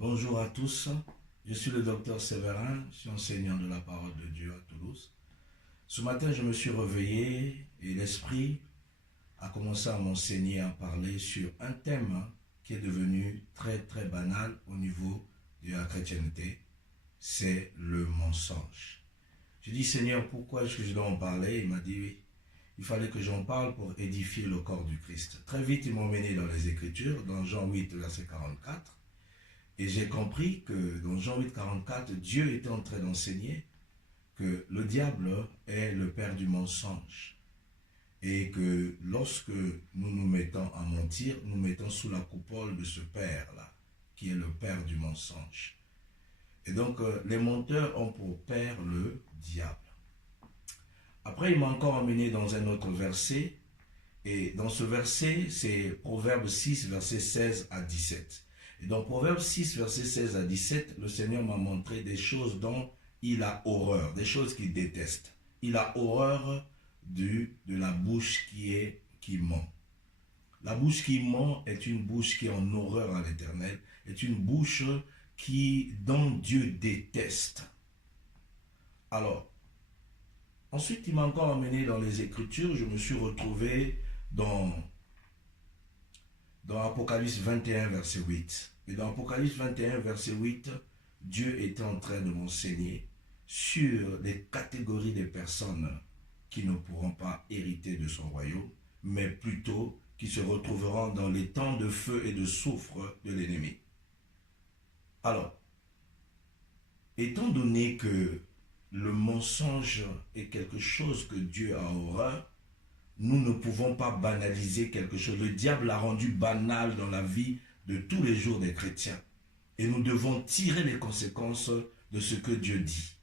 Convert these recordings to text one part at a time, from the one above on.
Bonjour à tous, je suis le docteur Séverin, je suis enseignant de la parole de Dieu à Toulouse. Ce matin, je me suis réveillé et l'Esprit a commencé à m'enseigner, à parler sur un thème qui est devenu très banal au niveau de la chrétienté, c'est le mensonge. Je dis, Seigneur, pourquoi est-ce que je dois en parler? Il m'a dit, oui, il fallait que j'en parle pour édifier le corps du Christ. Très vite, il m'a emmené dans les Écritures, dans Jean 8, verset 44. Et j'ai compris que dans Jean 8, 44, Dieu était en train d'enseigner que le diable est le père du mensonge. Et que lorsque nous nous mettons à mentir, nous mettons sous la coupole de ce père-là, qui est le père du mensonge. Et donc, les menteurs ont pour père le diable. Après, il m'a encore emmené dans un autre verset. Et dans ce verset, c'est Proverbe 6, verset 16 à 17. Et dans Proverbe 6, verset 16 à 17, le Seigneur m'a montré des choses dont il a horreur, des choses qu'il déteste. Il a horreur de la bouche qui ment. La bouche qui ment est une bouche qui est en horreur à l'Éternel, est une bouche dont Dieu déteste. Alors, ensuite, il m'a encore emmené dans les Écritures, je me suis retrouvé dans Apocalypse 21, verset 8. Et dans Apocalypse 21, verset 8, Dieu était en train de m'enseigner sur les catégories des personnes qui ne pourront pas hériter de son royaume, mais plutôt qui se retrouveront dans les temps de feu et de soufre de l'ennemi. Alors, étant donné que le mensonge est quelque chose que Dieu a horreur, nous ne pouvons pas banaliser quelque chose. Le diable l'a rendu banal dans la vie de tous les jours des chrétiens. Et nous devons tirer les conséquences de ce que Dieu dit.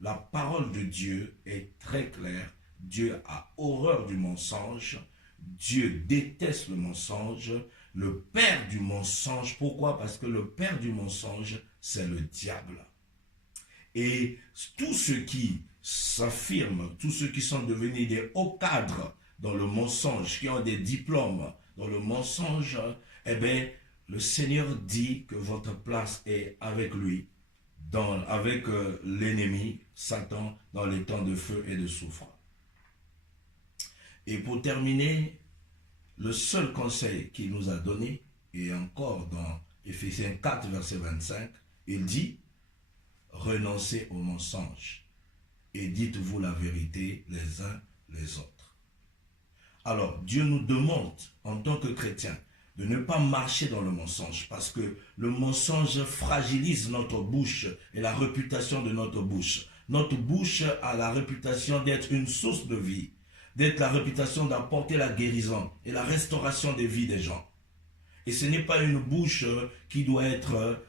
La parole de Dieu est très claire. Dieu a horreur du mensonge. Dieu déteste le mensonge. Le père du mensonge, pourquoi? Parce que le père du mensonge, c'est le diable. Et tous ceux qui s'affirment, tous ceux qui sont devenus des hauts cadres dans le mensonge, qui ont des diplômes dans le mensonge, eh bien, le Seigneur dit que votre place est avec lui, avec l'ennemi, Satan, dans les temps de feu et de soufre. Et pour terminer, le seul conseil qu'il nous a donné, et encore dans Éphésiens 4, verset 25, il dit, renoncez au mensonge et dites-vous la vérité les uns les autres. Alors, Dieu nous demande, en tant que chrétiens, de ne pas marcher dans le mensonge, parce que le mensonge fragilise notre bouche et la réputation de notre bouche. Notre bouche a la réputation d'être une source de vie, d'être la réputation d'apporter la guérison et la restauration des vies des gens. Et ce n'est pas une bouche qui doit être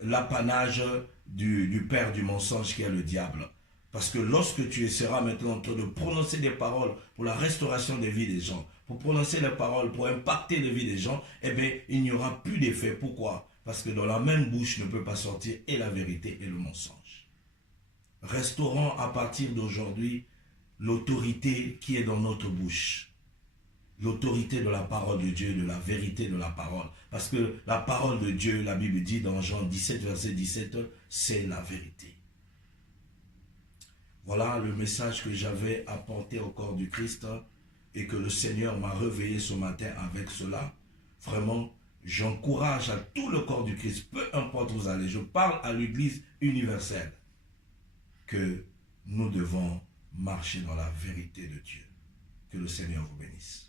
l'apanage du père du mensonge qui est le diable. Parce que lorsque tu seras maintenant en train de prononcer des paroles pour la restauration des vies des gens, pour prononcer les paroles, pour impacter les vies des gens, eh bien, il n'y aura plus d'effet. Pourquoi? Parce que dans la même bouche ne peut pas sortir et la vérité et le mensonge. Restaurons à partir d'aujourd'hui l'autorité qui est dans notre bouche. L'autorité de la parole de Dieu, de la vérité de la parole. Parce que la parole de Dieu, la Bible dit dans Jean 17, verset 17, c'est la vérité. Voilà le message que j'avais apporté au corps du Christ et que le Seigneur m'a réveillé ce matin avec cela. Vraiment, j'encourage à tout le corps du Christ, peu importe où vous allez, je parle à l'Église universelle, que nous devons marcher dans la vérité de Dieu. Que le Seigneur vous bénisse.